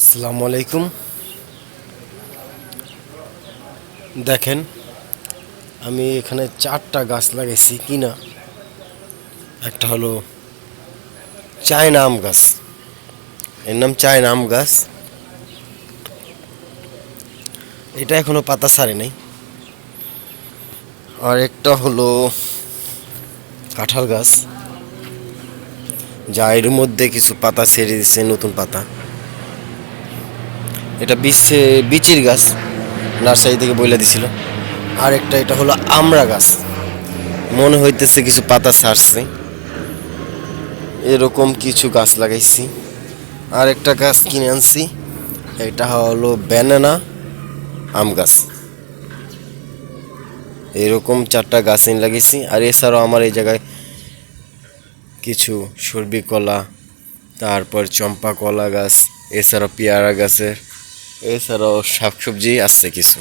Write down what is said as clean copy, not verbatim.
আসসালামু আলাইকুম। দেখেন, আমি এখানে 4টা গাছ লাগাইছি কিনা। একটা হলো চায়না আম গাছ, এর নাম চায়না আম গাছ। এটা এখনো পাতা ছাড়ে নাই। আর একটা হলো কাঁঠাল গাছ, যা এর মধ্যে কিছু পাতা ছেড়ে দিচ্ছে, নতুন পাতা। এটা বিচির গাছ, নার্সারি থেকে বইলা দিছিল। আর একটা এটা হলো আমড়া গাছ, মনে হইতেছে কিছু পাতা ছাড়ছে। এরকম কিছু গাছ লাগাইছি। আর একটা গাছ কিনে আনছি, এটা হলো ব্যানানা আম গাছ। এরকম 4টা গাছ এনে লাগিয়েছি। আর এছাড়াও আমার এই জায়গায় কিছু সুরবি কলা, তারপর চম্পা কলা গাছ, এছাড়াও পেয়ারা গাছের, এছাড়াও শাকসবজি আছে কিছু।